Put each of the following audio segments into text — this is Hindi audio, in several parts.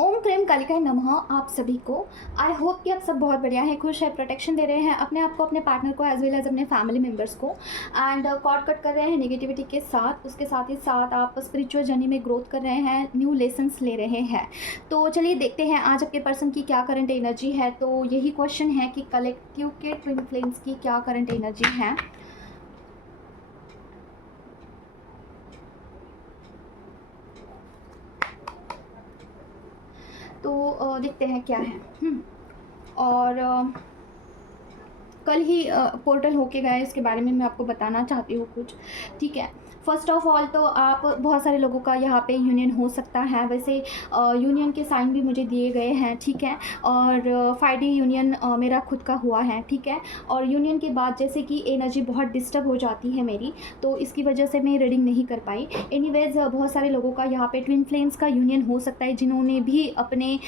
ओम क्रीम कालिकाय नमः आप सभी को। आई होप कि आप सब बहुत बढ़िया हैं, खुश है, प्रोटेक्शन दे रहे हैं अपने आप को, अपने पार्टनर को, एज वेल एज अपने फैमिली मेम्बर्स को। एंड कॉर्ड कट कर रहे हैं नेगेटिविटी के साथ, उसके साथ ही साथ आप स्पिरिचुअल जर्नी में ग्रोथ कर रहे हैं, न्यू लेसन्स ले रहे हैं। तो चलिए देखते हैं आज आपके पर्सन की क्या करंट एनर्जी है। तो यही क्वेश्चन है कि कलेक्टिव के ट्विन फ्लेम्स की क्या करंट एनर्जी है। तो देखते हैं क्या है। और कल ही पोर्टल होके गए, इसके बारे में मैं आपको बताना चाहती हूँ कुछ। ठीक है, फर्स्ट ऑफ ऑल तो आप बहुत सारे लोगों का यहाँ पे यूनियन हो सकता है। वैसे यूनियन के साइन भी मुझे दिए गए हैं, ठीक है। और 5D यूनियन मेरा खुद का हुआ है, ठीक है। और यूनियन के बाद जैसे कि एनर्जी बहुत डिस्टर्ब हो जाती है मेरी, तो इसकी वजह से मैं रीडिंग नहीं कर पाई। एनीवेज बहुत सारे लोगों का यहाँ पे ट्विन फ्लेम्स का यूनियन हो सकता है, जिन्होंने भी अपने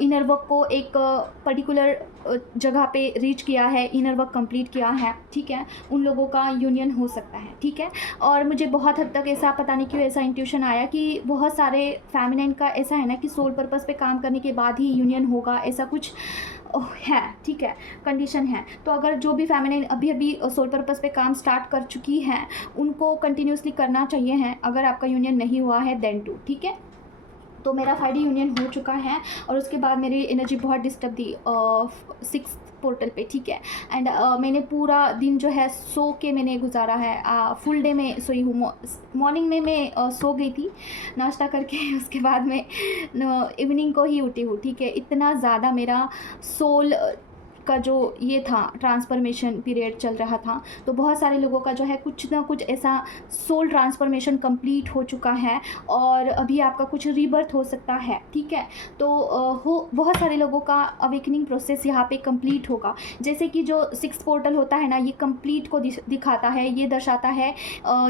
इनर वर्क को एक पर्टिकुलर जगह पे रीच किया है, इनर वर्क कंप्लीट किया है, ठीक है। उन लोगों का यूनियन हो सकता है, ठीक है। और मुझे बहुत हद तक ऐसा पता नहीं क्यों ऐसा इंट्यूशन आया कि बहुत सारे फेमिनिन का ऐसा है ना कि सोल पर्पस पे काम करने के बाद ही यूनियन होगा, ऐसा कुछ है, ठीक है, कंडीशन है। तो अगर जो भी फेमिनिन अभी अभी सोल पर्पस पे काम स्टार्ट कर चुकी हैं, उनको कंटिन्यूसली करना चाहिए है। अगर आपका यूनियन नहीं हुआ है देन टू, ठीक है। तो मेरा 5D यूनियन हो चुका है और उसके बाद मेरी एनर्जी बहुत डिस्टर्ब दी 6 पोर्टल पे, ठीक है। एंड मैंने पूरा दिन जो है सो के मैंने गुजारा है, फुल डे में सोई हूँ। मॉर्निंग में मैं सो गई थी नाश्ता करके उसके बाद में इवनिंग को ही उठी हूँ, ठीक है। इतना ज़्यादा मेरा सोल का जो ये था ट्रांसफॉर्मेशन पीरियड चल रहा था। तो बहुत सारे लोगों का जो है कुछ ना कुछ ऐसा सोल ट्रांसफॉर्मेशन कंप्लीट हो चुका है और अभी आपका कुछ रीबर्थ हो सकता है, ठीक है। तो बहुत सारे लोगों का अवेकनिंग प्रोसेस यहाँ पे कंप्लीट होगा। जैसे कि जो 6 पोर्टल होता है ना, ये कंप्लीट को दिखाता है, ये दर्शाता है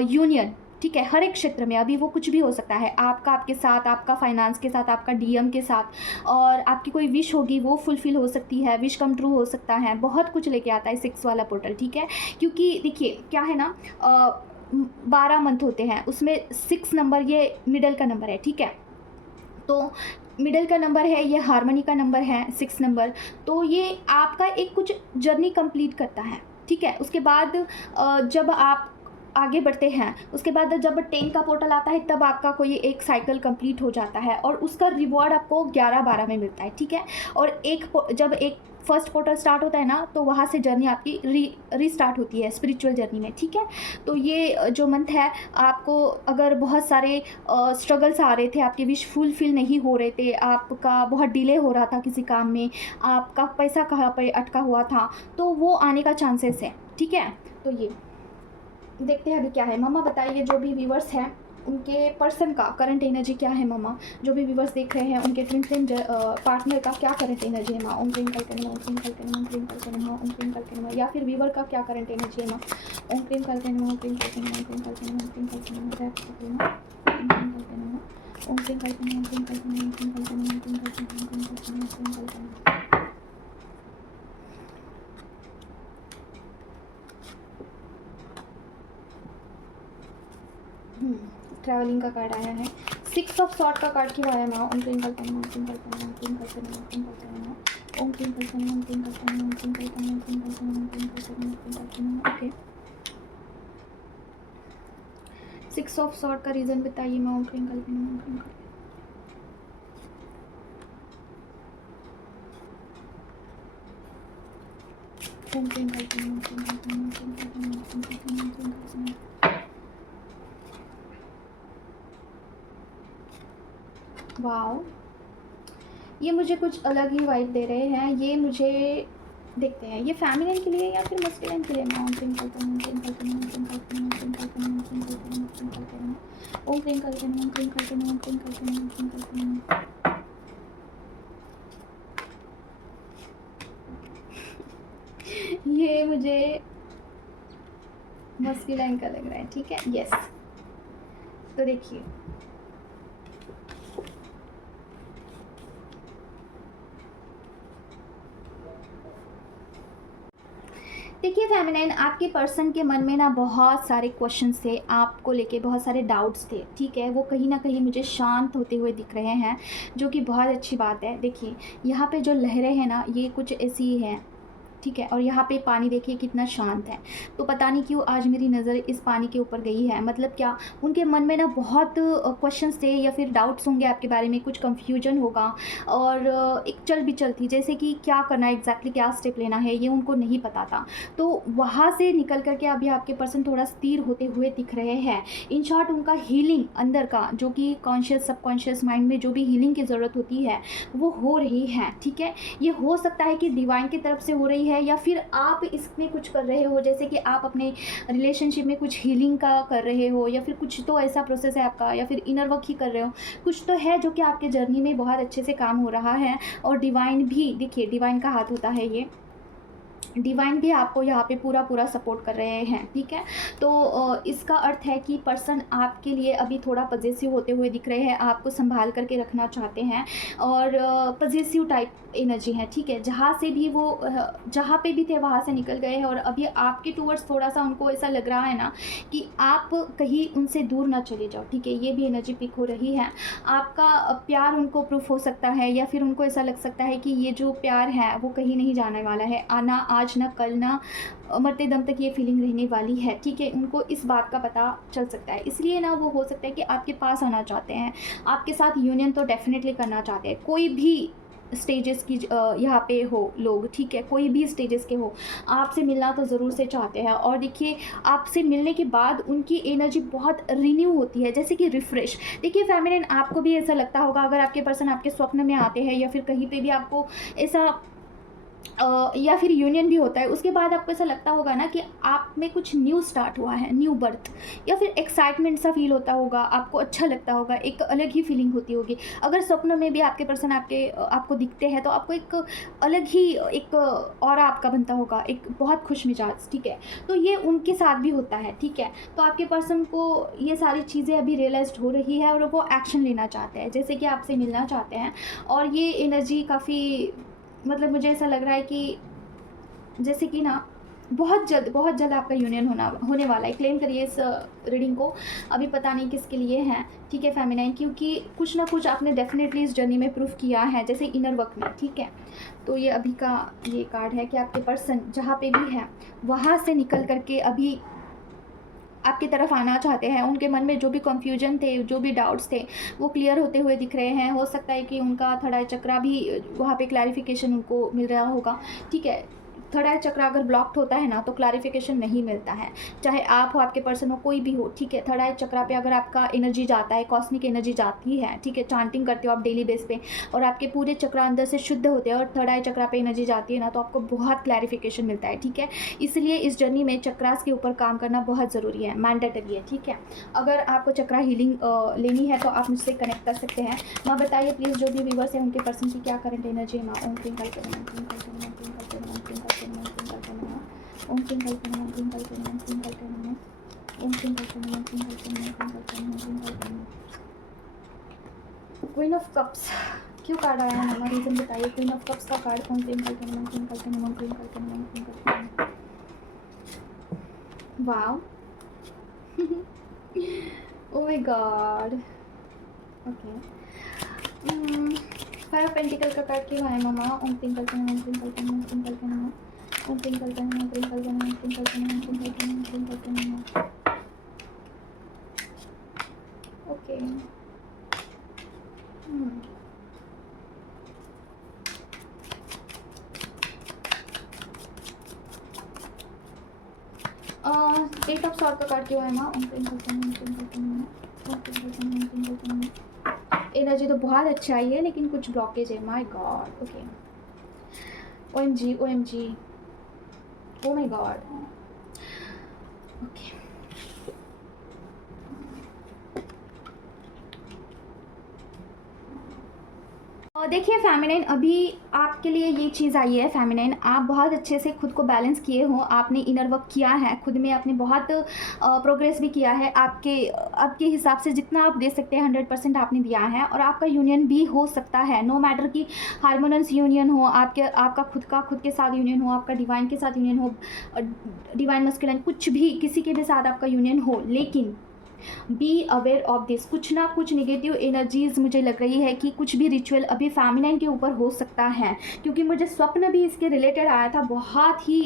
यूनियन, ठीक है। हर एक क्षेत्र में अभी वो कुछ भी हो सकता है, आपका आपके साथ, आपका फाइनेंस के साथ, आपका डीएम के साथ, और आपकी कोई विश होगी वो फुलफिल हो सकती है, विश कम ट्रू हो सकता है। बहुत कुछ लेके आता है 6 वाला पोर्टल, ठीक है। क्योंकि देखिए क्या है ना, 12 मंथ होते हैं, उसमें 6 नंबर ये मिडल का नंबर है, ठीक है। तो मिडल का नंबर है, ये हार्मनी का नंबर है 6 नंबर। तो ये आपका एक कुछ जर्नी कंप्लीट करता है, ठीक है। उसके बाद जब आप आगे बढ़ते हैं, उसके बाद जब 10 का पोर्टल आता है, तब आपका कोई एक साइकिल कंप्लीट हो जाता है और उसका रिवॉर्ड आपको 11-12 में मिलता है, ठीक है। और जब एक फर्स्ट पोर्टल स्टार्ट होता है ना, तो वहाँ से जर्नी आपकी रीस्टार्ट होती है स्पिरिचुअल जर्नी में, ठीक है। तो ये जो मंथ है, आपको अगर बहुत सारे स्ट्रगल्स आ रहे थे, आपके विश फुलफिल नहीं हो रहे थे, आपका बहुत डिले हो रहा था किसी काम में, आपका पैसा कहाँ पर अटका हुआ था, तो वो आने का चांसेस है, ठीक है। तो ये देखते हैं अभी क्या है। मम्मा बताइए, जो भी व्यूवर्स हैं उनके पर्सन का करंट एनर्जी क्या है। मम्मा जो भी व्यूवर्स देख रहे हैं, उनके ट्विन फ्लेम पार्टनर का क्या करंट एनर्जी है। माँ ओम क्रीम कल करें, ओम क्रीम कल करें, ओम क्रीम कल करें, ओम क्रीम कल करें, या फिर व्यूवर का क्या करंट एनर्जी है। माँ ओम क्रीम कल करें, ओम क्रीम कल करें, ओम क्रीम कल करें, ओम क्रीम कल करें, ओम क्रीम कल करें, ओम क्रीम कल करें, ओम क्रीम कल करें, ओम क्रीम कल करें, ओम क्रीम कल करें, ओम क्रीम कल करें, ओम क्रीम कल करें, ओम क्रीम कल करें। ट्रैवलिंग का कार्ड आया है, 6 ऑफ सॉर्ड का कार्ड क्यों आया। माँ ओम क्रीम कल करें, ओम क्रीम कल करें, ओम क्रीम कल करें, ओम क्रीम कल करें, ओम क्रीम कल करें, ओम क्रीम कल करें, ओम क्रीम कल करें, ओम क्रीम कल करें, ओम क्रीम कल करें, ओम क्रीम कल करें। ओके, 6 ऑफ सॉर्ड का रीज़न बताइए। माँ ओम क्रीम कल करें, ओम क्रीम कल करें। ओम क्रीम कल करें, ओम क्रीम कल करें, ओम क्रीम कल करें, ओम क्रीम कल करें, ओम क्रीम कल करें। वाओ, ये मुझे कुछ अलग ही वाइब दे रहे हैं। ये मुझे देखते हैं, ये फेमिनिन के लिए या फिर मस्कुलिन के लिए। ओम क्रीम कल करें, ओम क्रीम कल करें, ओम क्रीम कल करें, ओम क्रीम कल करें, ओम क्रीम कल करें, ओम क्रीम कल करें, ओम क्रीम कल करें, ओम क्रीम कल करें, ओम क्रीम कल करें, ओम क्रीम कल करें। ये मुझे मस्कुलिन का लग रहा है, ठीक है। यस, तो देखिए देखिए फेमिनाइन, आपके पर्सन के मन में ना बहुत सारे क्वेश्चंस थे, आपको लेके बहुत सारे डाउट्स थे, ठीक है। वो कहीं ना कहीं मुझे शांत होते हुए दिख रहे हैं, जो कि बहुत अच्छी बात है। देखिए यहाँ पे जो लहरें हैं ना, ये कुछ ऐसी ही हैं, ठीक है। और यहाँ पे पानी देखिए कितना शांत है। तो पता नहीं क्यों आज मेरी नज़र इस पानी के ऊपर गई है। मतलब क्या, उनके मन में ना बहुत क्वेश्चंस थे या फिर डाउट्स होंगे आपके बारे में, कुछ कंफ्यूजन होगा और एक चल बिचल थी, जैसे कि क्या करना है, एग्जैक्टली क्या स्टेप लेना है, ये उनको नहीं पता था। तो वहाँ से निकल करके अभी आपके पर्सन थोड़ा स्थिर होते हुए दिख रहे हैं। इन शॉर्ट, उनका हीलिंग अंदर का, जो कि कॉन्शियस सबकॉन्शियस माइंड में जो भी हीलिंग की ज़रूरत होती है वो हो रही है, ठीक है। ये हो सकता है कि डिवाइन की तरफ से हो रही है, या फिर आप इसमें कुछ कर रहे हो, जैसे कि आप अपने रिलेशनशिप में कुछ हीलिंग का कर रहे हो, या फिर कुछ तो ऐसा प्रोसेस है आपका, या फिर इनर वर्क ही कर रहे हो। कुछ तो है जो कि आपके जर्नी में बहुत अच्छे से काम हो रहा है। और डिवाइन भी, देखिए डिवाइन का हाथ होता है ये, डिवाइन भी आपको यहाँ पे पूरा पूरा सपोर्ट कर रहे हैं, ठीक है। तो इसका अर्थ है कि पर्सन आपके लिए अभी थोड़ा पजेसिव होते हुए दिख रहे हैं, आपको संभाल करके रखना चाहते हैं, और पजेसिव टाइप एनर्जी है, ठीक है। जहाँ से भी वो जहाँ पे भी थे वहाँ से निकल गए हैं, और अभी आपके टूवर्ड्स थोड़ा सा उनको ऐसा लग रहा है ना कि आप कहीं उनसे दूर ना चले जाओ, ठीक है। ये भी एनर्जी पिक हो रही है। आपका प्यार उनको प्रूफ हो सकता है, या फिर उनको ऐसा लग सकता है कि ये जो प्यार है वो कहीं नहीं जाने वाला है, आना आज ना कल ना मरते दम तक ये फीलिंग रहने वाली है, ठीक है। उनको इस बात का पता चल सकता है, इसलिए ना वो हो सकता है कि आपके पास आना चाहते हैं, आपके साथ यूनियन तो डेफिनेटली करना चाहते हैं। कोई भी स्टेजेस की यहाँ पे हो लोग, ठीक है, कोई भी स्टेजेस के हो, आपसे मिलना तो ज़रूर से चाहते हैं। और देखिए आपसे मिलने के बाद उनकी एनर्जी बहुत रिन्यू होती है, जैसे कि रिफ़्रेश। देखिए फेमिनिन, आपको भी ऐसा लगता होगा, अगर आपके पर्सन आपके स्वप्न में आते हैं, या फिर कहीं पे भी आपको ऐसा या फिर यूनियन भी होता है, उसके बाद आपको ऐसा लगता होगा ना कि आप में कुछ न्यू स्टार्ट हुआ है, न्यू बर्थ, या फिर एक्साइटमेंट सा फील होता होगा, आपको अच्छा लगता होगा, एक अलग ही फीलिंग होती होगी। अगर सपनों में भी आपके पर्सन आपको दिखते हैं, तो आपको एक अलग ही एक ऑरा आपका बनता होगा, एक बहुत खुश मिजाज, ठीक है। तो ये उनके साथ भी होता है, ठीक है। तो आपके पर्सन को ये सारी चीज़ें अभी रियलाइज हो रही है, और वो एक्शन लेना चाहते हैं, जैसे कि आपसे मिलना चाहते हैं। और ये एनर्जी काफ़ी, मतलब मुझे ऐसा लग रहा है कि जैसे कि ना बहुत जल्द आपका यूनियन होने वाला है। क्लेम करिए इस रीडिंग को, अभी पता नहीं किसके लिए है, ठीक है फेमिनाइन, क्योंकि कुछ ना कुछ आपने डेफिनेटली इस जर्नी में प्रूफ किया है, जैसे इनर वर्क में, ठीक है। तो ये अभी का ये कार्ड है कि आपके पर्सन जहाँ पे भी है वहाँ से निकल करके अभी आपकी तरफ आना चाहते हैं। उनके मन में जो भी कन्फ्यूजन थे, जो भी डाउट्स थे, वो क्लियर होते हुए दिख रहे हैं। हो सकता है कि उनका थर्ड आई चक्रा भी वहाँ पे क्लैरिफिकेशन उनको मिल रहा होगा, ठीक है। थर्ड आई चक्र अगर ब्लॉक्ड होता है ना, तो क्लैरिफिकेशन नहीं मिलता है, चाहे आप हो, आपके पर्सन हो, कोई भी हो, ठीक है। थर्ड आई चक्र पे अगर आपका एनर्जी जाता है, कॉस्मिक एनर्जी जाती है, ठीक है, चांटिंग करते हो आप डेली बेस पे, और आपके पूरे चक्र अंदर से शुद्ध होते हैं, और थर्ड आई चक्र पे एनर्जी जाती है ना, तो आपको बहुत क्लैरिफिकेशन मिलता है, ठीक है। इसलिए इस जर्नी में चक्रास के ऊपर काम करना बहुत ज़रूरी है, मैंडेटरी है, ठीक है। अगर आपको चक्रा हीलिंग लेनी है तो आप मुझसे कनेक्ट कर सकते हैं। माँ बताइए प्लीज़, जो भी व्यूवर्स हैं उनके पर्सन की क्या करंट एनर्जी है। माँ ओम ट्विंकल करें, ओम ट्विंकल करें, ओम ट्विंकल करें, ओम ट्विंकल करें, ओम ट्विंकल करें, ओम ट्विंकल करें, ओम ट्विंकल करें, ओम ट्विंकल करें, ओम ट्विंकल करें, ओम ट्विंकल करें, ओम ट्विंकल करें, ओम ट्विंकल करें। क्वीन ऑफ कप्स क्यों कार्ड आया है मामा, रीज़न बताइए। क्वीन ऑफ कप्स का कार्ड, ओम ट्विंकल करें, ओम ट्विंकल करें, ओम ट्विंकल करें, ओम ट्विंकल करें। Wow oh my God, okay. Five of pentacle का कार्ड क्यों आया मामा। ओम ट्विंकल करें, ओम ट्विंकल करें, ओम ट्विंकल करें, ओम ट्विंकल करें, ओम ट्विंकल करें, ओम ट्विंकल करें, ओम ट्विंकल करें, ओम ट्विंकल करें। ओके, एट ऑफ सॉर्ड का कार्ड क्यों है माँ। ओम ट्विंकल करें, ओम ट्विंकल करें, ओम ट्विंकल करें, ओम ट्विंकल करें। एनर्जी तो बहुत अच्छा ही है, लेकिन कुछ ब्लॉकेज है। My God, okay. OMG, OMG, oh my God, okay. देखिए फेमिनाइन, अभी आपके लिए ये चीज़ आई है फेमिनाइन, आप बहुत अच्छे से खुद को बैलेंस किए हो, आपने इनर वर्क किया है खुद में, आपने बहुत प्रोग्रेस भी किया है, आपके हिसाब से जितना आप दे सकते हैं 100% आपने दिया है, और आपका यूनियन भी हो सकता है, नो मैटर कि हार्मोनस यूनियन हो, आपका खुद के साथ यूनियन हो, आपका डिवाइन के साथ यूनियन हो, डिवाइन मस्कुलिन, कुछ भी किसी के भी साथ आपका यूनियन हो, लेकिन बी अवेयर ऑफ दिस। कुछ ना कुछ नेगेटिव एनर्जीज मुझे लग रही है कि कुछ भी रिचुअल अभी फेमिनाइन के ऊपर हो सकता है, क्योंकि मुझे स्वप्न भी इसके रिलेटेड आया था, बहुत ही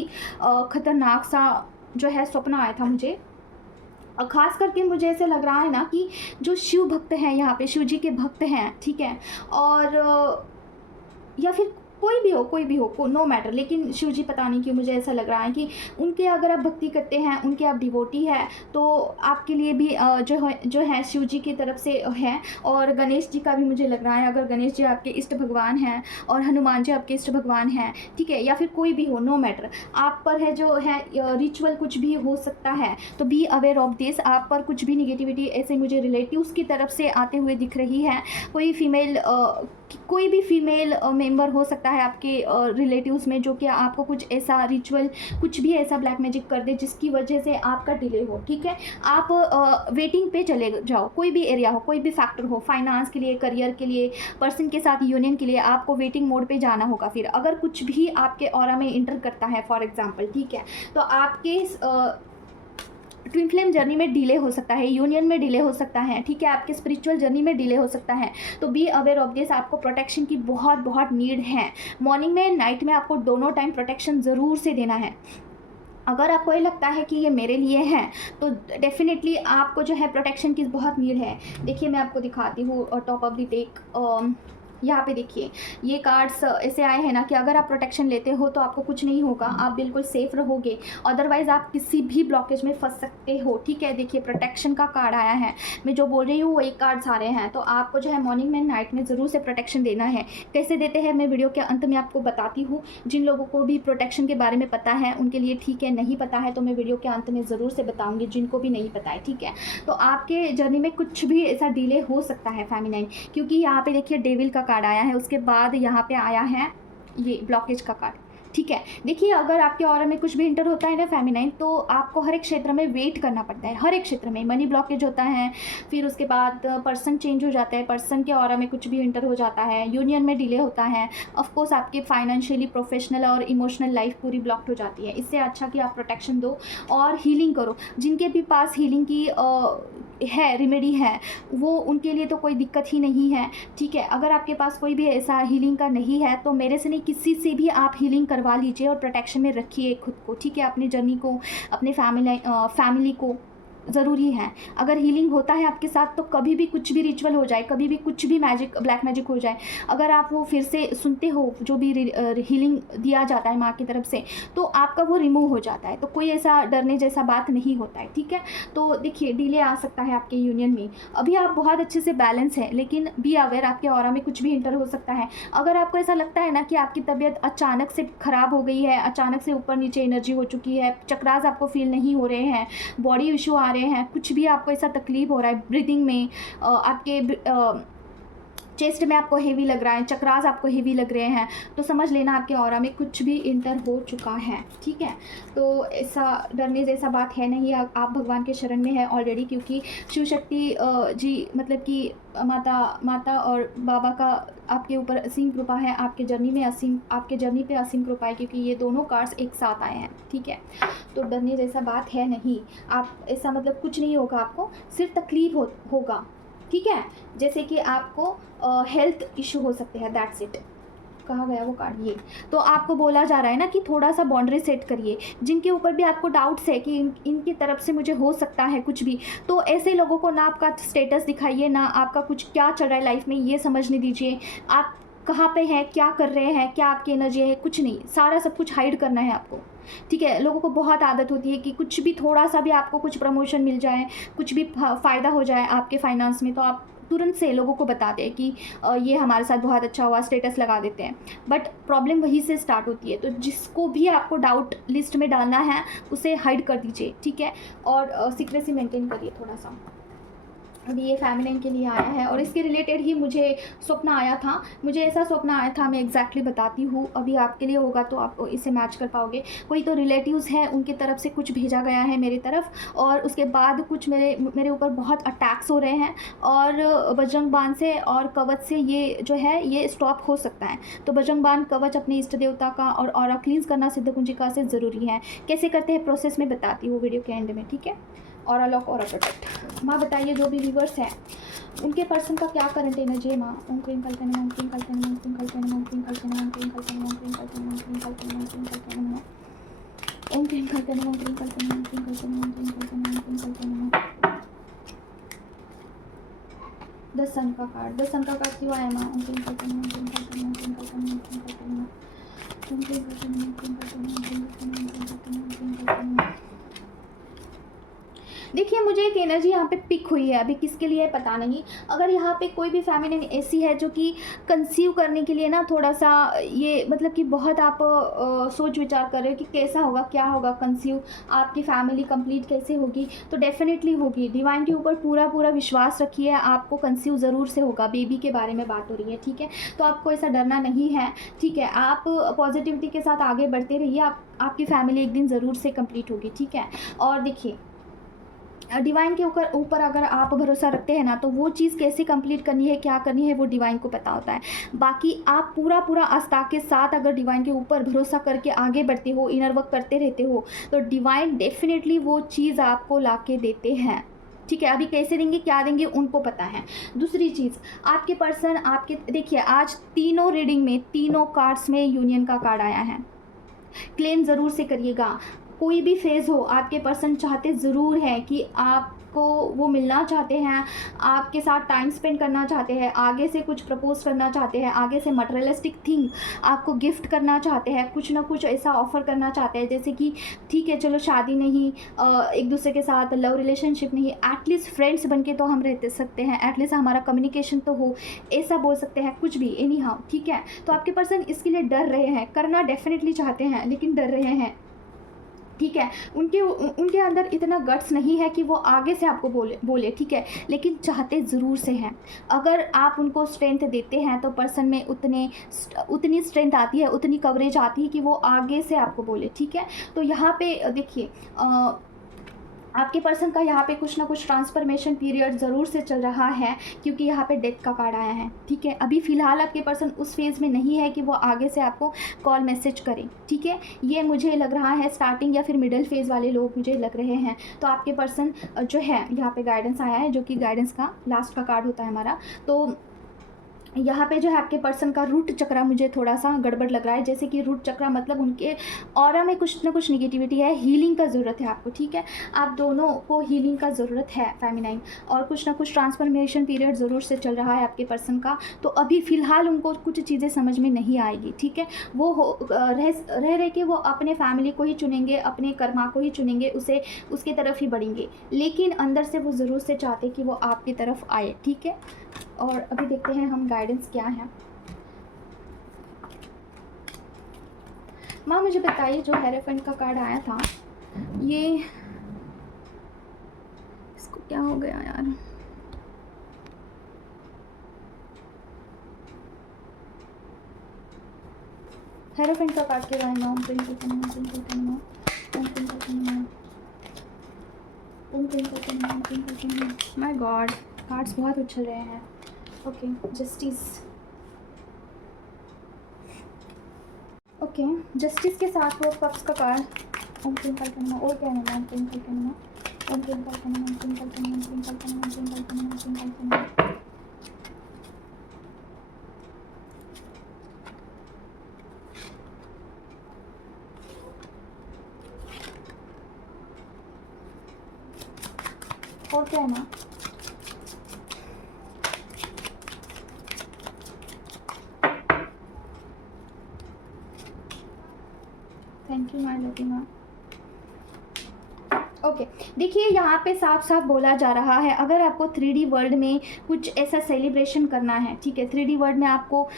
खतरनाक सा जो है स्वप्न आया था मुझे। खास करके मुझे ऐसे लग रहा है ना कि जो शिव भक्त हैं, यहाँ पे शिव जी के भक्त हैं, ठीक है, और या फिर कोई भी हो नो मैटर, लेकिन शिव जी पता नहीं क्यों मुझे ऐसा लग रहा है कि उनके अगर आप भक्ति करते हैं, उनके आप डिवोटी हैं, तो आपके लिए भी जो है शिव जी की तरफ से है, और गणेश जी का भी मुझे लग रहा है, अगर गणेश जी आपके इष्ट भगवान हैं और हनुमान जी आपके इष्ट भगवान हैं, ठीक है, या फिर कोई भी हो, नो मैटर, आप पर है जो है रिचुअल कुछ भी हो सकता है, तो बी अवेयर ऑफ दिस। आप पर कुछ भी निगेटिविटी ऐसे मुझे रिलेटिव्स की तरफ से आते हुए दिख रही है, कोई भी फीमेल मेंबर हो सकता है आपके रिलेटिव्स में, जो कि आपको कुछ ऐसा रिचुअल, कुछ भी ऐसा ब्लैक मैजिक कर दे जिसकी वजह से आपका डिले हो, ठीक है। आप वेटिंग पे चले जाओ, कोई भी एरिया हो, कोई भी फैक्टर हो, फाइनेंस के लिए, करियर के लिए, पर्सन के साथ यूनियन के लिए, आपको वेटिंग मोड पे जाना होगा। फिर अगर कुछ भी आपके ऑरा में इंटर करता है फॉर एग्जाम्पल, ठीक है, तो आपके ट्विन फ्लेम जर्नी में डिले हो सकता है, यूनियन में डिले हो सकता है, ठीक है, आपके स्पिरिचुअल जर्नी में डिले हो सकता है, तो बी अवेयर ऑफ दिस। आपको प्रोटेक्शन की बहुत नीड है, मॉर्निंग में, नाइट में, आपको दोनों टाइम प्रोटेक्शन ज़रूर से देना है। अगर आपको ये लगता है कि ये मेरे लिए है, तो डेफिनेटली आपको जो है प्रोटेक्शन की बहुत नीड है। देखिए मैं आपको दिखाती हूँ टॉप ऑफ द टेक, यहाँ पे देखिए ये कार्ड्स ऐसे आए हैं ना कि अगर आप प्रोटेक्शन लेते हो तो आपको कुछ नहीं होगा, आप बिल्कुल सेफ रहोगे, अदरवाइज़ आप किसी भी ब्लॉकेज में फंस सकते हो, ठीक है। देखिए प्रोटेक्शन का कार्ड आया है, मैं जो बोल रही हूँ वो एक कार्ड्स आ रहे हैं, तो आपको जो है मॉर्निंग में, नाइट में ज़रूर से प्रोटेक्शन देना है। कैसे देते हैं मैं वीडियो के अंत में आपको बताती हूँ। जिन लोगों को भी प्रोटेक्शन के बारे में पता है उनके लिए ठीक है, नहीं पता है तो मैं वीडियो के अंत में ज़रूर से बताऊँगी जिनको भी नहीं पता है, ठीक है। तो आपके जर्नी में कुछ भी ऐसा डिले हो सकता है फेमिनाइन, क्योंकि यहाँ पे देखिए डेविल का कार्ड आया है, उसके बाद यहाँ पे आया है ये ब्लॉकेज का कार्ड, ठीक है। देखिए अगर आपके ऑरा में कुछ भी इंटर होता है ना फेमिनाइन, तो आपको हर एक क्षेत्र में वेट करना पड़ता है, हर एक क्षेत्र में मनी ब्लॉकेज होता है, फिर उसके बाद पर्सन चेंज हो जाता है, पर्सन के ऑरा में कुछ भी इंटर हो जाता है, यूनियन में डिले होता है, ऑफकोर्स आपके फाइनेंशियली, प्रोफेशनल और इमोशनल लाइफ पूरी ब्लॉक्ड हो जाती है। इससे अच्छा कि आप प्रोटेक्शन दो और हीलिंग करो। जिनके भी पास हीलिंग की है रेमेडी है, वो उनके लिए तो कोई दिक्कत ही नहीं है, ठीक है। अगर आपके पास कोई भी ऐसा हीलिंग का नहीं है तो मेरे से नहीं, किसी से भी आप हीलिंग करवा लीजिए और प्रोटेक्शन में रखिए खुद को, ठीक है, अपनी जर्नी को, अपने फैमिली को ज़रूरी है। अगर हीलिंग होता है आपके साथ तो कभी भी कुछ भी रिचुअल हो जाए, कभी भी कुछ भी मैजिक, ब्लैक मैजिक हो जाए, अगर आप वो फिर से सुनते हो जो भी हीलिंग दिया जाता है माँ की तरफ से, तो आपका वो रिमूव हो जाता है, तो कोई ऐसा डरने जैसा बात नहीं होता है, ठीक है। तो देखिए डिले आ सकता है आपके यूनियन में, अभी आप बहुत अच्छे से बैलेंस है, लेकिन बी अवेयर, आपके ऑरा में कुछ भी इंटर हो सकता है। अगर आपको ऐसा लगता है ना कि आपकी तबीयत अचानक से ख़राब हो गई है, अचानक से ऊपर नीचे एनर्जी हो चुकी है, चक्रास आपको फील नहीं हो रहे हैं, बॉडी इशू आ हैं, कुछ भी आपको ऐसा तकलीफ हो रहा है, ब्रीदिंग में, आपके चेस्ट में आपको हेवी लग रहा है, चक्रास आपको हेवी लग रहे हैं, तो समझ लेना आपके ऑरा में कुछ भी इंटर हो चुका है, ठीक है। तो ऐसा डरने जैसा बात है नहीं, आप भगवान के शरण में है ऑलरेडी, क्योंकि शिव शक्ति जी मतलब कि माता और बाबा का आपके ऊपर असीम कृपा है, आपके जर्नी पे असीम कृपा है, क्योंकि ये दोनों कार्ड्स एक साथ आए हैं, ठीक है। तो डरने जैसा बात है नहीं, आप ऐसा मतलब कुछ नहीं होगा, आपको सिर्फ तकलीफ होगा, ठीक है। जैसे कि आपको हेल्थ इशू हो सकते हैं, दैट्स इट। कहा गया वो कार्ड, ये तो आपको बोला जा रहा है ना कि थोड़ा सा बाउंड्री सेट करिए। जिनके ऊपर भी आपको डाउट्स है कि इनकी तरफ से मुझे हो सकता है कुछ भी, तो ऐसे लोगों को ना आपका स्टेटस दिखाइए, ना आपका कुछ क्या चल रहा है लाइफ में ये समझने दीजिए, आप कहाँ पे हैं, क्या कर रहे हैं, क्या आपकी एनर्जी है, कुछ नहीं, सारा सब कुछ हाइड करना है आपको, ठीक है। लोगों को बहुत आदत होती है कि कुछ भी, थोड़ा सा भी आपको कुछ प्रमोशन मिल जाए, कुछ भी फ़ायदा हो जाए आपके फाइनेंस में, तो आप तुरंत से लोगों को बताते हैं कि ये हमारे साथ बहुत अच्छा हुआ, स्टेटस लगा देते हैं, बट प्रॉब्लम वहीं से स्टार्ट होती है। तो जिसको भी आपको डाउट लिस्ट में डालना है उसे हाइड कर दीजिए, ठीक है, और सीक्रेसी मेंटेन करिए थोड़ा सा। अभी ये फेमिनिन के लिए आया है और इसके रिलेटेड ही मुझे सपना आया था। मुझे ऐसा सपना आया था, मैं एग्जैक्टली बताती हूँ, अभी आपके लिए होगा तो आप इसे मैच कर पाओगे। कोई तो रिलेटिव्स हैं, उनकी तरफ से कुछ भेजा गया है मेरी तरफ और उसके बाद कुछ मेरे ऊपर बहुत अटैक्स हो रहे हैं और बजरंग बाण से और कवच से ये जो है ये स्टॉप हो सकता है। तो बजरंग बाण कवच अपने इष्ट देवता का और ऑरा क्लींस करना सिद्ध कुंजिका से ज़रूरी है। कैसे करते हैं प्रोसेस में बताती हूँ वीडियो के एंड में, ठीक है। Aura lock, aura protect. माँ बताइए जो भी व्यूवर्स हैं उनके पर्सन का क्या करंट एनर्जी है माँ। ओम क्रीम कल्पना, ओम क्रीम कल्पना, ओम क्रीम कल्पना, ओम क्रीम कल्पना, ओम क्रीम कल्पना, ओम क्रीम कल्पना, ओम क्रीम कल्पना, ओम क्रीम कल्पना, ओम क्रीम कल्पना, ओम क्रीम कल्पना, ओम क्रीम कल्पना, ओम क्रीम कल्पना, ओम क्रीम कल्पना। 10 सन का कार्ड, 10 सन का कार्ड क्यों आया माँ। ओम क्रीम कल्पना, ओम क्रीम कल्पना, ओम क्रीम कल्पना, ओम क्रीम कल्पना, ओम क्रीम कल्पना, ओम क्रीम कल्पना, ओम क्रीम कल्पना, ओम क्रीम कल्पना, ओम क्रीम कल्पना। देखिए मुझे एक एनर्जी यहाँ पे पिक हुई है, अभी किसके लिए पता नहीं। अगर यहाँ पे कोई भी फेमिनिन ऐसी है जो कि कंसीव करने के लिए ना थोड़ा सा ये मतलब कि बहुत आप सोच विचार कर रहे हो कि कैसा होगा, क्या होगा कंसीव, आपकी फैमिली कंप्लीट कैसे होगी, तो डेफिनेटली होगी। डिवाइन के ऊपर पूरा पूरा विश्वास रखिए, आपको कंसीव ज़रूर से होगा। बेबी के बारे में बात हो रही है, ठीक है। तो आपको ऐसा डरना नहीं है, ठीक है। आप पॉजिटिविटी के साथ आगे बढ़ते रहिए, आपकी फैमिली एक दिन ज़रूर से कंप्लीट होगी, ठीक है। और देखिए डिवाइन के ऊपर अगर आप भरोसा रखते हैं ना तो वो चीज़ कैसे कंप्लीट करनी है, क्या करनी है, वो डिवाइन को पता होता है। बाकी आप पूरा आस्था के साथ अगर डिवाइन के ऊपर भरोसा करके आगे बढ़ते हो, इनर वर्क करते रहते हो, तो डिवाइन डेफिनेटली वो चीज़ आपको ला के देते हैं, ठीक है। अभी कैसे देंगे, क्या देंगे, उनको पता है। दूसरी चीज़, आपके पर्सन आपके देखिए आज तीनों रीडिंग में तीनों कार्ड्स में यूनियन का कार्ड आया है। क्लेम ज़रूर से करिएगा। कोई भी फेज़ हो, आपके पर्सन चाहते ज़रूर है कि आपको वो मिलना चाहते हैं, आपके साथ टाइम स्पेंड करना चाहते हैं, आगे से कुछ प्रपोज करना चाहते हैं, आगे से मटेरियलिस्टिक थिंग आपको गिफ्ट करना चाहते हैं, कुछ ना कुछ ऐसा ऑफ़र करना चाहते हैं जैसे कि ठीक है चलो शादी नहीं, एक दूसरे के साथ लव रिलेशनशिप नहीं, एटलीस्ट फ्रेंड्स बन के तो हम रह सकते हैं, एटलीस्ट हमारा कम्युनिकेशन तो हो, ऐसा बोल सकते हैं, कुछ भी एनी हाउ, ठीक है। तो आपके पर्सन इसके लिए डर रहे हैं, करना डेफिनेटली चाहते हैं लेकिन डर रहे हैं, ठीक है। उनके अंदर इतना गट्स नहीं है कि वो आगे से आपको बोले, ठीक है, लेकिन चाहते ज़रूर से हैं। अगर आप उनको स्ट्रेंथ देते हैं तो पर्सन में उतनी स्ट्रेंथ आती है, उतनी कवरेज आती है कि वो आगे से आपको बोले, ठीक है। तो यहाँ पे देखिए आपके पर्सन का यहाँ पे कुछ ना कुछ ट्रांसफॉर्मेशन पीरियड ज़रूर से चल रहा है क्योंकि यहाँ पे डेथ का कार्ड आया है, ठीक है। अभी फ़िलहाल आपके पर्सन उस फेज़ में नहीं है कि वो आगे से आपको कॉल मैसेज करें, ठीक है। ये मुझे लग रहा है स्टार्टिंग या फिर मिडिल फेज़ वाले लोग मुझे लग रहे हैं। तो आपके पर्सन जो है यहाँ पे गाइडेंस आया है, जो कि गाइडेंस का लास्ट का कार्ड होता है हमारा। तो यहाँ पे जो है आपके पर्सन का रूट चक्रा मुझे थोड़ा सा गड़बड़ लग रहा है, जैसे कि रूट चक्रा मतलब उनके ऑरा में कुछ ना कुछ निगेटिविटी है, हीलिंग का ज़रूरत है आपको, ठीक है। आप दोनों को हीलिंग का ज़रूरत है फेमिनाइन, और कुछ ना कुछ ट्रांसफॉर्मेशन पीरियड ज़रूर से चल रहा है आपके पर्सन का। तो अभी फ़िलहाल उनको कुछ चीज़ें समझ में नहीं आएगी, ठीक है। वो रह के वो अपने फैमिली को ही चुनेंगे, अपने कर्मा को ही चुनेंगे, उसके तरफ ही बढ़ेंगे, लेकिन अंदर से वो ज़रूर से चाहते कि वो आपकी तरफ आए, ठीक है। और अभी देखते हैं हम गाइडेंस क्या है। माँ मुझे बताइए जो हेरोफेंट का कार्ड आया था, ये इसको क्या हो गया यार। हेरोफेंट का कार्ड क्यों आया। ओम क्रीम कल्पना, ओम क्रीम कल्पना, ओम क्रीम कल्पना, ओम क्रीम कल्पना, ओम क्रीम कल्पना। माय गॉड, कार्ड्स बहुत उछल रहे हैं। Okay, justice. ओके, जस्टिस के साथ वो कप्स का कार्ड। ओम क्रीम कल्पना, और क्या है। ओम क्रीम कल्पना, ओम क्रीम कल्पना, ओम क्रीम कल्पना, ओम क्रीम कल्पना, ओम क्रीम कल्पना, ओम क्रीम कल्पना। और क्या है ना। थैंक यू माय लकी माँ। ओके देखिए यहाँ पे साफ साफ बोला जा रहा है, अगर आपको 3D वर्ल्ड में कुछ ऐसा सेलिब्रेशन करना है, ठीक है, 3D वर्ल्ड में आपको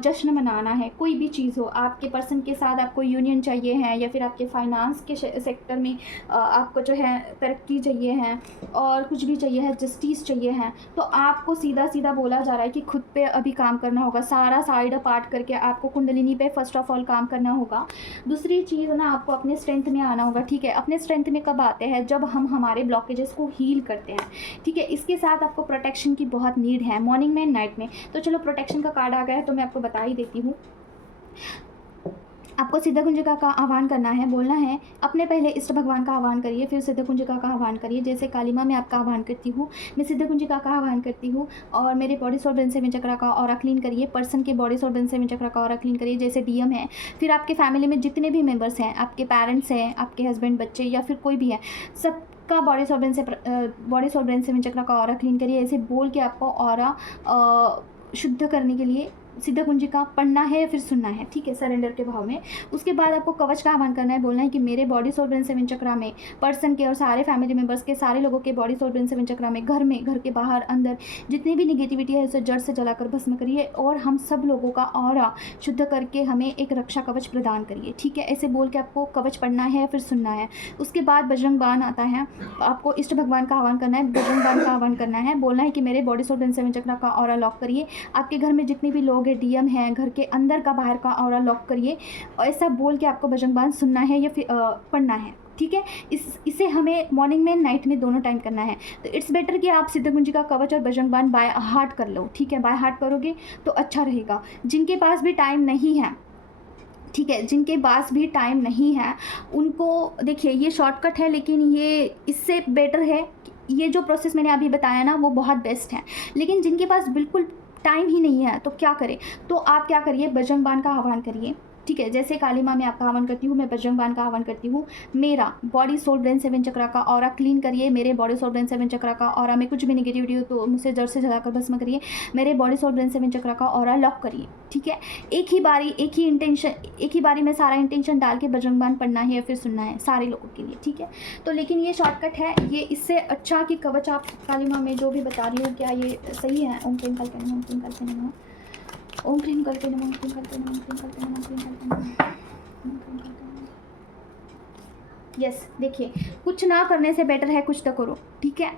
जश्न मनाना है, कोई भी चीज़ हो, आपके पर्सन के साथ आपको यूनियन चाहिए है, या फिर आपके फाइनेंस के सेक्टर में आपको जो है तरक्की चाहिए है, और कुछ भी चाहिए है, जस्टिस चाहिए है, तो आपको सीधा सीधा बोला जा रहा है कि खुद पे अभी काम करना होगा, सारा साइड अपार्ट करके आपको कुंडलिनी पे फर्स्ट ऑफ ऑल काम करना होगा। दूसरी चीज़ ना, आपको अपने स्ट्रेंथ में आना होगा, ठीक है। अपने स्ट्रेंथ में कब आते हैं? जब हम हमारे ब्लॉकेजेस को हील करते हैं, ठीक है। इसके साथ आपको प्रोटेक्शन की बहुत नीड है मॉर्निंग में, नाइट में। तो चलो प्रोटेक्शन का कार्ड आ गया है तो मैं आपको बता ही देती हूँ। आपको सिद्ध कुंजिका का आह्वान करना है, बोलना है अपने पहले इष्ट भगवान का आह्वान करिए, फिर सिद्ध कुंजिका का आह्वान करिए। जैसे काली माँ मैं आपका आह्वान करती हूँ, मैं सिद्ध कुंजिका का आह्वान करती हूँ, और मेरे बॉडी सोल ब्रेन सेवन चक्रा का ऑरा क्लीन करिए। पर्सन के बॉडी सोल ब्रेन सेवन चक्रा का ऑरा क्लीन करिए, जैसे डीएम है, फिर आपके फैमिली में जितने भी मेम्बर्स हैं, आपके पेरेंट्स हैं, आपके हस्बैंड, बच्चे, या फिर कोई भी है, सब का बॉडी सोल ब्रेन सेवन चक्रा का ऑरा क्लीन करिए। ऐसे बोल के आपको ऑरा शुद्ध करने के लिए सिद्ध कुंजिका पढ़ना है या फिर सुनना है, ठीक है, सरेंडर के भाव में। उसके बाद आपको कवच का आह्वान करना है, बोलना है कि मेरे बॉडी सोल ब्रेन सेवन चक्रा में, पर्सन के और सारे फैमिली मेम्बर्स के, सारे लोगों के बॉडी सोल ब्रेन सेवन चक्रा में, घर में, घर के बाहर, अंदर जितनी भी निगेटिविटी है उसे जड़ से जलाकर भस्म करिए, और हम सब लोगों का ऑरा शुद्ध करके हमें एक रक्षा कवच प्रदान करिए, ठीक है। ऐसे बोल के आपको कवच पढ़ना है या फिर सुनना है। उसके बाद बजरंग बाण आता है, आपको इष्ट भगवान का आह्वान करना है, बजरंग बाण का आह्वान करना है, बोलना है कि मेरे बॉडी सोल ब्रेन सेवन चक्रा का ऑरा लॉक करिए। आपके घर में जितने भी लोग हैं, डीएम हैं, घर के अंदर का बाहर का ऑरा लॉक करिए। और ऐसा बोल के आपको बजरंग बाण सुनना है या फिर पढ़ना है, ठीक है। इसे हमें मॉर्निंग में, नाइट में, दोनों टाइम करना है। तो इट्स बेटर कि आप सिद्ध कुंजिका कवच और बजरंग बाण बाय हार्ट कर लो, ठीक है। बाय हार्ट करोगे तो अच्छा रहेगा। जिनके पास भी टाइम नहीं है, ठीक है, जिनके पास भी टाइम नहीं है उनको, देखिए ये शॉर्टकट है, लेकिन ये इससे बेटर है। ये जो प्रोसेस मैंने अभी बताया ना, वो बहुत बेस्ट है। लेकिन जिनके पास बिल्कुल टाइम ही नहीं है तो क्या करें? तो आप क्या करिए, बजरंग बाण का आह्वान करिए, ठीक है। जैसे काली माँ मैं आपका आह्वान करती हूँ, मैं बजरंग बाण का आह्वान करती हूँ। मेरा बॉडी सोल ब्रेन सेवन चक्रा का ऑरा क्लीन करिए। मेरे बॉडी सोल ब्रेन सेवन चक्रा का ऑरा में कुछ भी नेगेटिविटी हो तो मुझसे जड़ से जलाकर भस्म करिए। मेरे बॉडी सोल ब्रेन सेवन चक्रा का ऑरा लॉक करिए, ठीक है। एक ही बारी में सारा इंटेंशन डाल के बजरंग बाण पढ़ना है या फिर सुनना है सारे लोगों के लिए, ठीक है। तो लेकिन ये शॉर्टकट है, ये इससे अच्छा कि कवच आप काली माँ मैं जो भी बता रही हूँ, क्या ये सही है? ओम प्रेम कल्पे नमः, ओम प्रेम कल्पे नमः, ओम प्रेम कल्पे नमः, ओम प्रेम कल्पे नमः, ओम प्रेम कल्पे नमः, ओम प्रेम कल्पे नमः। यस, देखिए कुछ ना करने से बेटर है कुछ तो करो, ठीक है।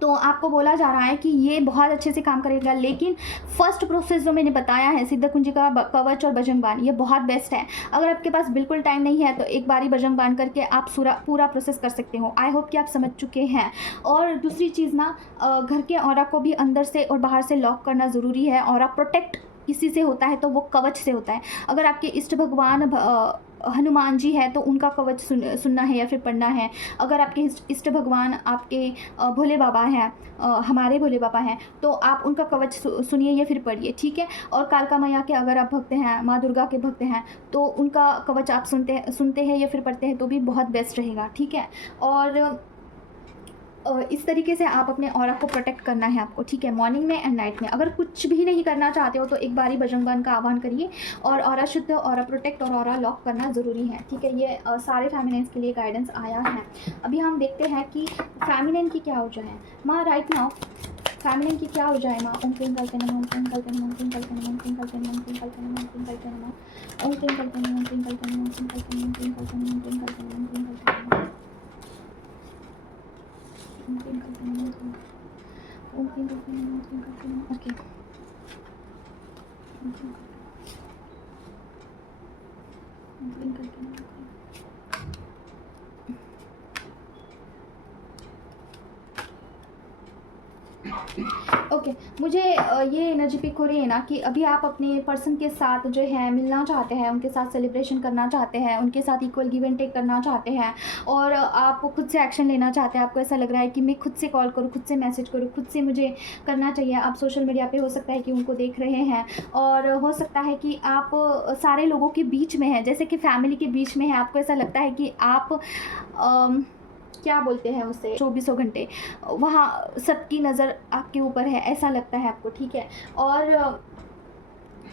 तो आपको बोला जा रहा है कि ये बहुत अच्छे से काम करेगा, लेकिन फर्स्ट प्रोसेस जो मैंने बताया है, सिद्ध कुंजिका कवच और बजरंग बाण, ये बहुत बेस्ट है। अगर आपके पास बिल्कुल टाइम नहीं है तो एक बारी बजरंग बाण करके आप पूरा प्रोसेस कर सकते हो। आई होप कि आप समझ चुके हैं। और दूसरी चीज़ ना, घर के ऑरा को भी अंदर से और बाहर से लॉक करना ज़रूरी है। ऑरा प्रोटेक्ट किसी से होता है तो वो कवच से होता है। अगर आपके इष्ट भगवान हनुमान जी है तो उनका कवच सुनना है या फिर पढ़ना है। अगर आपके इष्ट भगवान आपके भोले बाबा हैं, हमारे भोले बाबा हैं, तो आप उनका कवच सुनिए या फिर पढ़िए, ठीक है। और कालका मैया के अगर आप भक्त हैं, माँ दुर्गा के भक्त हैं, तो उनका कवच आप सुनते हैं या फिर पढ़ते हैं तो भी बहुत बेस्ट रहेगा, ठीक है। और इस तरीके से आप अपने ऑरा को प्रोटेक्ट करना है आपको, ठीक है, मॉर्निंग में एंड नाइट में। अगर कुछ भी नहीं करना चाहते हो तो एक बारी बजरंग बाण का आह्वान करिए, और ऑरा शुद्ध, ऑरा प्रोटेक्ट और ऑरा लॉक करना ज़रूरी है, ठीक है। ये सारे फैमिनेंस के लिए गाइडेंस आया है। अभी हम देखते हैं कि फैमिनेन की क्या ऊर्जा है माँ राइट नाउ। फैमिनेन की क्या ऊर्जा है माँ? ओम प्रेम कल्पे नमः, ओम प्रेम कल्पे नमः, ओम प्रेम कल्पे नमः, ओम प्रेम कल्पे नमः, ओम प्रेम कल्पे नमः, ओम प्रेम कल्पे नमः, ओम प्रेम कल्पे नमः, ओम प्रेम कल्पे नमः, ओम प्रेम कल्पे नमः, ओम प्रेम कल्पे नमः, ओम प्रेम कल्पे नमः, ओम प्रेम कल्पे नमः, ओम प्रेम कल्पे नमः, ओम प्रेम कल्पे नमः, ओम प्रेम कल्पे नमः। ओके, ओम प्रेम कल्पे नमः। ओके, मुझे ये एनर्जी पिक हो रही है ना कि अभी आप अपने पर्सन के साथ जो है मिलना चाहते हैं, उनके साथ सेलिब्रेशन करना चाहते हैं, उनके साथ इक्वल गिव एंड टेक करना चाहते हैं, और आप खुद से एक्शन लेना चाहते हैं। आपको ऐसा लग रहा है कि मैं खुद से कॉल करूँ, खुद से मैसेज करूँ, खुद से मुझे करना चाहिए। आप सोशल मीडिया पे हो सकता है कि उनको देख रहे हैं, और हो सकता है कि आप सारे लोगों के बीच में हैं, जैसे कि फैमिली के बीच में है। आपको ऐसा लगता है कि आप क्या बोलते हैं उसे, 24 घंटे वहाँ सबकी नज़र आपके ऊपर है, ऐसा लगता है आपको, ठीक है। और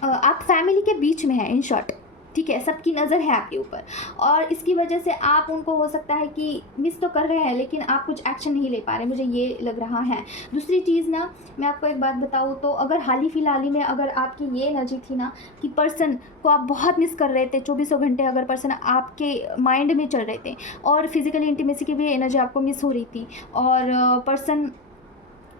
आप फैमिली के बीच में हैं, इन शॉर्ट, ठीक है, सबकी नज़र है आपके ऊपर और इसकी वजह से आप उनको हो सकता है कि मिस तो कर रहे हैं लेकिन आप कुछ एक्शन नहीं ले पा रहे, मुझे ये लग रहा है। दूसरी चीज़ ना, मैं आपको एक बात बताऊँ तो अगर हाल ही फिलहाल ही में अगर आपकी ये एनर्जी थी ना कि पर्सन को आप बहुत मिस कर रहे थे, चौबीसों घंटे अगर पर्सन आपके माइंड में चल रहे थे और फिज़िकली इंटीमेसी की भी एनर्जी आपको मिस हो रही थी और पर्सन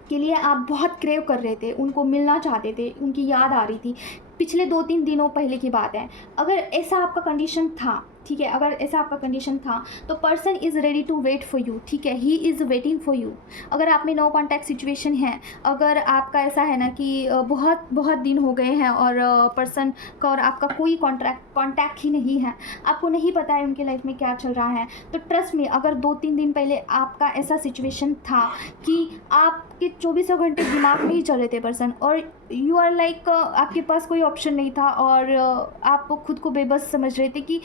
के लिए आप बहुत क्रेव कर रहे थे, उनको मिलना चाहते थे, उनकी याद आ रही थी, पिछले 2-3 दिनों पहले की बात है। अगर ऐसा आपका कंडीशन था, ठीक है, अगर ऐसा आपका कंडीशन था तो person is ready to wait for you, ठीक है, he is waiting for you. अगर आप में नो कॉन्टैक्ट सिचुएशन है, अगर आपका ऐसा है ना कि बहुत बहुत दिन हो गए हैं और पर्सन का और आपका कोई कॉन्टैक्ट ही नहीं है, आपको नहीं पता है उनके लाइफ में क्या चल रहा है, तो ट्रस्ट में अगर 2-3 दिन पहले आपका ऐसा सिचुएशन था कि आपके 24 घंटे दिमाग में ही चल रहे थे पर्सन और यू आर लाइक आपके पास कोई ऑप्शन नहीं था और आप खुद को बेबस समझ रहे थे कि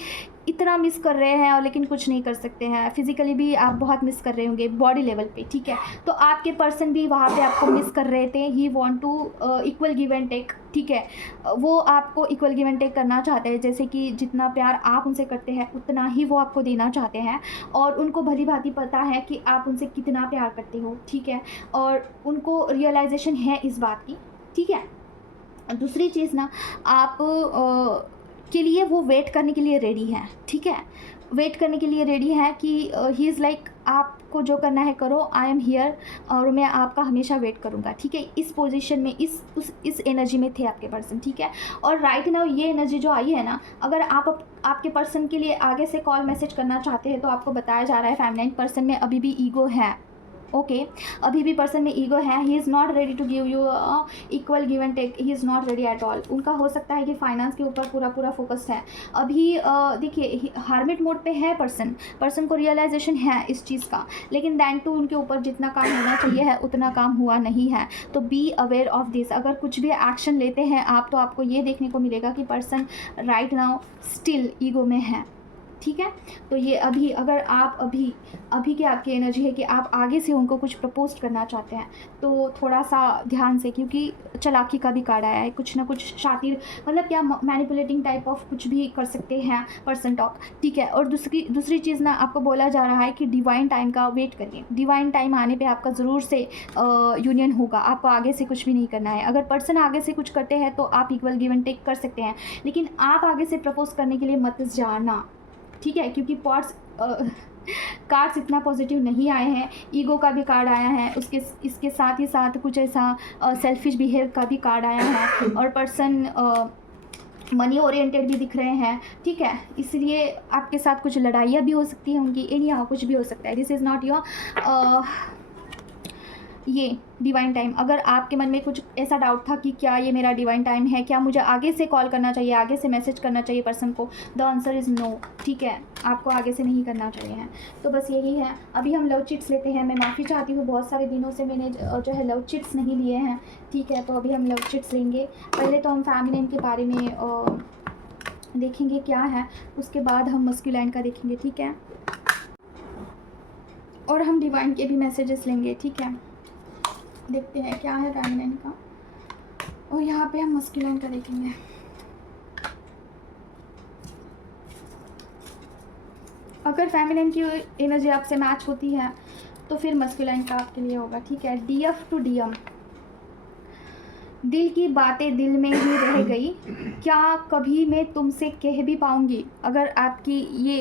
इतना मिस कर रहे हैं और लेकिन कुछ नहीं कर सकते हैं, फिज़िकली भी आप बहुत मिस कर रहे होंगे बॉडी लेवल पे, ठीक है, तो आपके पर्सन भी वहाँ पे आपको मिस कर रहे थे। He want to equal give and take, ठीक है, वो आपको इक्वल गिव एंड टेक करना चाहते हैं, जैसे कि जितना प्यार आप उनसे करते हैं उतना ही वो आपको देना चाहते हैं और उनको भली भांति पता है कि आप उनसे कितना प्यार करते हो, ठीक है, और उनको रियलाइजेशन है इस बात की, ठीक है। दूसरी चीज़ ना, आप के लिए वो वेट करने के लिए रेडी है, ठीक है, वेट करने के लिए रेडी है कि ही इज़ लाइक आपको जो करना है करो, आई एम हियर और मैं आपका हमेशा वेट करूँगा, ठीक है। इस पोजीशन में इस एनर्जी में थे आपके पर्सन, ठीक है। और राइट नाउ ये एनर्जी जो आई है ना, अगर आपके पर्सन के लिए आगे से कॉल मैसेज करना चाहते हैं तो आपको बताया जा रहा है फेमिनाइन पर्सन में अभी भी ईगो है, ओके, अभी भी पर्सन में ईगो है। He is not ready to give you equal give and take, he is not ready at all. उनका हो सकता है कि फाइनेंस के ऊपर पूरा फोकस है अभी। देखिए हार्मिट मोड पे है पर्सन को रियलाइजेशन है इस चीज़ का, लेकिन दैन टू उनके ऊपर जितना काम होना चाहिए है उतना काम हुआ नहीं है। तो बी अवेयर ऑफ दिस। अगर कुछ भी एक्शन लेते हैं आप तो आपको ये देखने को मिलेगा कि person right now still ego में है, ठीक है। तो ये अभी अगर आप अभी की आपकी एनर्जी है कि आप आगे से उनको कुछ प्रपोज करना चाहते हैं तो थोड़ा सा ध्यान से, क्योंकि चालाकी का भी कार्ड आया है, कुछ ना कुछ शातिर मतलब क्या मैनिपुलेटिंग टाइप ऑफ कुछ भी कर सकते हैं पर्सन टॉक, ठीक है। और दूसरी चीज़ ना, आपको बोला जा रहा है कि डिवाइन टाइम का वेट करिए, डिवाइन टाइम आने पे आपका ज़रूर से यूनियन होगा, आपको आगे से कुछ भी नहीं करना है। अगर पर्सन आगे से कुछ करते हैं तो आप इक्वल गिव एंड टेक कर सकते हैं, लेकिन आप आगे से प्रपोज करने के लिए मत जाना, ठीक है, क्योंकि कार्ड्स इतना पॉजिटिव नहीं आए हैं। ईगो का भी कार्ड आया है, इसके साथ ही साथ कुछ ऐसा सेल्फिश बिहेव का भी कार्ड आया है और पर्सन मनी ओरिएंटेड भी दिख रहे हैं, ठीक है। इसलिए आपके साथ कुछ लड़ाइयाँ भी हो सकती हैं उनकी, एनी कुछ भी हो सकता है। दिस इज़ नॉट योर ये डिवाइन टाइम। अगर आपके मन में कुछ ऐसा डाउट था कि क्या ये मेरा डिवाइन टाइम है, क्या मुझे आगे से कॉल करना चाहिए, आगे से मैसेज करना चाहिए पर्सन को, द आंसर इज़ नो, ठीक है, आपको आगे से नहीं करना चाहिए है। तो बस यही है। अभी हम लव चिट्स लेते हैं। मैं माफ़ी चाहती हूँ, बहुत सारे दिनों से मैंने जो है लव चिट्स नहीं लिए हैं, ठीक है। तो अभी हम लव चिट्स लेंगे। पहले तो हम फेमिनिन के बारे में देखेंगे क्या है, उसके बाद हम मस्कुलाइन का देखेंगे, ठीक है, और हम डिवाइन के भी मैसेजेस लेंगे, ठीक है। देखते हैं क्या है फेमिनिन का, और यहाँ पे हम मस्कुलाइन का देखेंगे। अगर फेमिनिन की एनर्जी आपसे मैच होती है तो फिर मस्कुलाइन का आपके लिए होगा, ठीक है। DF to DM. दिल की बातें दिल में ही रह गई, क्या कभी मैं तुमसे कह भी पाऊँगी। अगर आपकी ये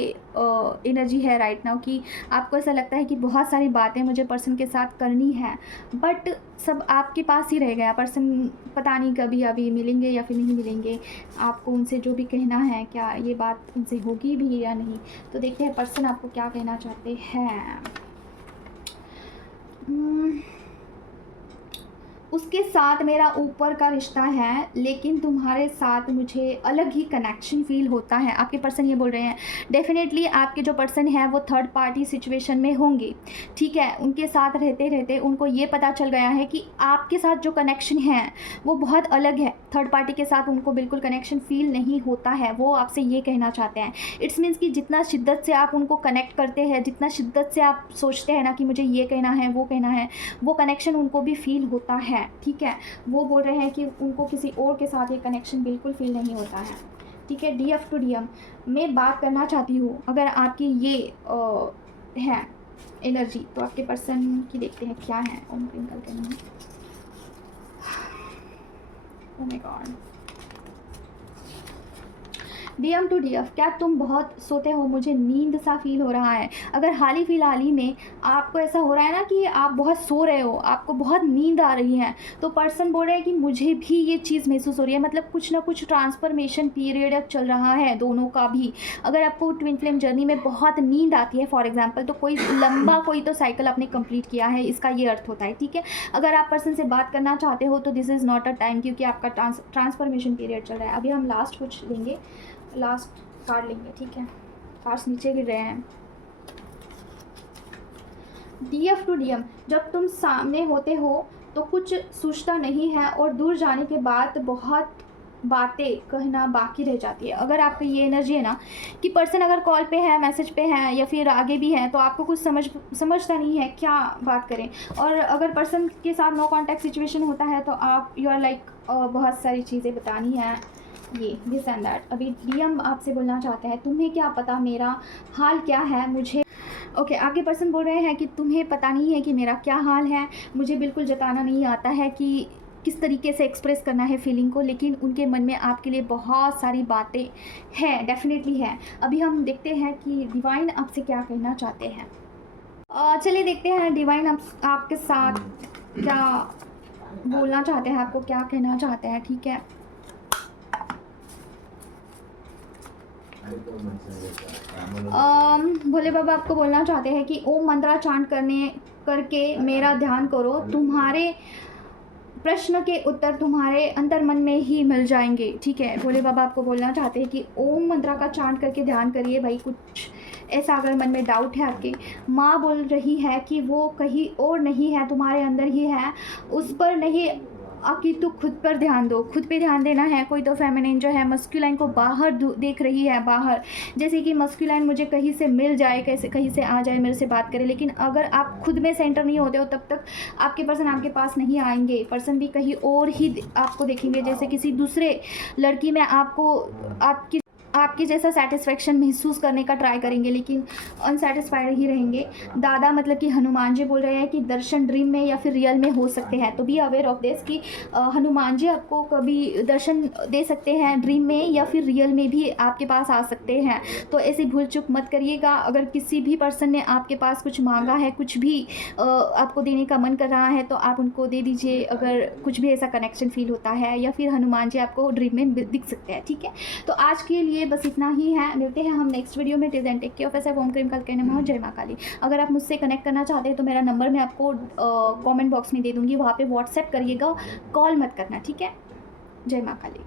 एनर्जी है राइट नाउ कि आपको ऐसा लगता है कि बहुत सारी बातें मुझे पर्सन के साथ करनी है, बट सब आपके पास ही रह गया, पर्सन पता नहीं कभी अभी मिलेंगे या फिर नहीं मिलेंगे, आपको उनसे जो भी कहना है क्या ये बात उनसे होगी भी या नहीं। तो देखते हैं पर्सन आपको क्या कहना चाहते हैं। उसके साथ मेरा ऊपर का रिश्ता है, लेकिन तुम्हारे साथ मुझे अलग ही कनेक्शन फील होता है। आपके पर्सन ये बोल रहे हैं डेफिनेटली आपके जो पर्सन है वो थर्ड पार्टी सिचुएशन में होंगे, ठीक है। उनके साथ रहते रहते उनको ये पता चल गया है कि आपके साथ जो कनेक्शन है वो बहुत अलग है, थर्ड पार्टी के साथ उनको बिल्कुल कनेक्शन फील नहीं होता है। वो आपसे ये कहना चाहते हैं, इट्स मीन्स कि जितना शिद्दत से आप उनको कनेक्ट करते हैं, जितना शिद्दत से आप सोचते हैं ना कि मुझे ये कहना है वो कहना है, वो कनेक्शन उनको भी फील होता है, ठीक है। वो बोल रहे हैं कि उनको किसी और के साथ ये कनेक्शन बिल्कुल फील नहीं होता है। ठीक है। DF to DM मैं बात करना चाहती हूँ। अगर आपकी ये है एनर्जी तो आपके पर्सन की देखते हैं क्या है। ओम क्रिंकल के नाम, oh my God. DM to DF क्या तुम बहुत सोते हो? मुझे नींद सा फील हो रहा है। अगर हाल ही में आपको ऐसा हो रहा है ना कि आप बहुत सो रहे हो, आपको बहुत नींद आ रही है, तो पर्सन बोल रहे हैं कि मुझे भी ये चीज़ महसूस हो रही है। मतलब कुछ ना कुछ ट्रांसफॉर्मेशन पीरियड अब चल रहा है दोनों का भी। अगर आपको ट्विन फ्लेम जर्नी में बहुत नींद आती है फॉर एग्जाम्पल, तो कोई लंबा कोई तो साइकिल आपने कंप्लीट किया है, इसका ये अर्थ होता है, ठीक है। अगर आप पर्सन से बात करना चाहते हो तो this is not a time, क्योंकि आपका ट्रांसफॉर्मेशन पीरियड चल रहा है। अभी हम लास्ट कुछ लेंगे, लास्ट कार्ड लेंगे, ठीक है। कार्ड्स नीचे गिर रहे हैं। DF to DM जब तुम सामने होते हो तो कुछ सूझता नहीं है और दूर जाने के बाद बहुत बातें कहना बाकी रह जाती है। अगर आपकी ये एनर्जी है ना कि पर्सन अगर कॉल पे है, मैसेज पे है या फिर आगे भी है, तो आपको कुछ समझता नहीं है क्या बात करें। और अगर पर्सन के साथ नो कॉन्टैक्ट सिचुएशन होता है तो आप यू आर लाइक बहुत सारी चीज़ें बतानी है, ये दिस एंड दैट। अभी DM आपसे बोलना चाहते हैं, तुम्हें क्या पता मेरा हाल क्या है, मुझे ओके आगे पर्सन बोल रहे हैं कि तुम्हें पता नहीं है कि मेरा क्या हाल है, मुझे बिल्कुल जताना नहीं आता है कि किस तरीके से एक्सप्रेस करना है फीलिंग को, लेकिन उनके मन में आपके लिए बहुत सारी बातें हैं, डेफिनेटली है। अभी हम देखते हैं कि डिवाइन आपसे क्या कहना चाहते हैं। चलिए देखते हैं डिवाइन आपके साथ क्या बोलना चाहते हैं, आपको क्या कहना चाहते हैं, ठीक है। भोले बाबा आपको बोलना चाहते हैं कि ओम मंत्रा चांट करके मेरा ध्यान करो, तुम्हारे प्रश्न के उत्तर तुम्हारे अंतर मन में ही मिल जाएंगे, ठीक है। भोले बाबा आपको बोलना चाहते हैं कि ओम मंत्रा का चांट करके ध्यान करिए भाई। कुछ ऐसा अगर मन में डाउट है आपके, माँ बोल रही है कि वो कहीं और नहीं है, तुम्हारे अंदर ही है, उस पर नहीं कि तू खुद पर ध्यान दो, खुद पे ध्यान देना है। कोई तो फेमिनिन जो है मस्कुलाइन को बाहर देख रही है, बाहर, जैसे कि मस्कुलाइन मुझे कहीं से मिल जाए, कैसे कहीं से आ जाए, मेरे से बात करे। लेकिन अगर आप खुद में सेंटर नहीं होते हो तब तक आपके पर्सन आपके पास नहीं आएंगे। पर्सन भी कहीं और ही आपको देखेंगे, जैसे किसी दूसरे लड़की में आपको आपकी जैसा सेटिस्फेक्शन महसूस करने का ट्राई करेंगे, लेकिन अनसेटिस्फाइड ही रहेंगे। दादा मतलब कि हनुमान जी बोल रहे हैं कि दर्शन ड्रीम में या फिर रियल में हो सकते हैं, तो बी अवेयर ऑफ दिस कि हनुमान जी आपको कभी दर्शन दे सकते हैं ड्रीम में या फिर रियल में भी आपके पास आ सकते हैं। तो ऐसी भूल चूक मत करिएगा। अगर किसी भी पर्सन ने आपके पास कुछ मांगा है, कुछ भी आपको देने का मन कर रहा है, तो आप उनको दे दीजिए। अगर कुछ भी ऐसा कनेक्शन फील होता है या फिर हनुमान जी आपको ड्रीम में दिख सकते हैं, ठीक है। तो आज के लिए बस इतना ही है, मिलते हैं हम नेक्स्ट वीडियो में। Till then take care of yourself. ओम क्रीम कल नमः, जय मां काली। अगर आप मुझसे कनेक्ट करना चाहते हैं तो मेरा नंबर मैं आपको कमेंट बॉक्स में दे दूँगी, वहाँ पे व्हाट्सएप करिएगा, कॉल मत करना, ठीक है। जय मां काली।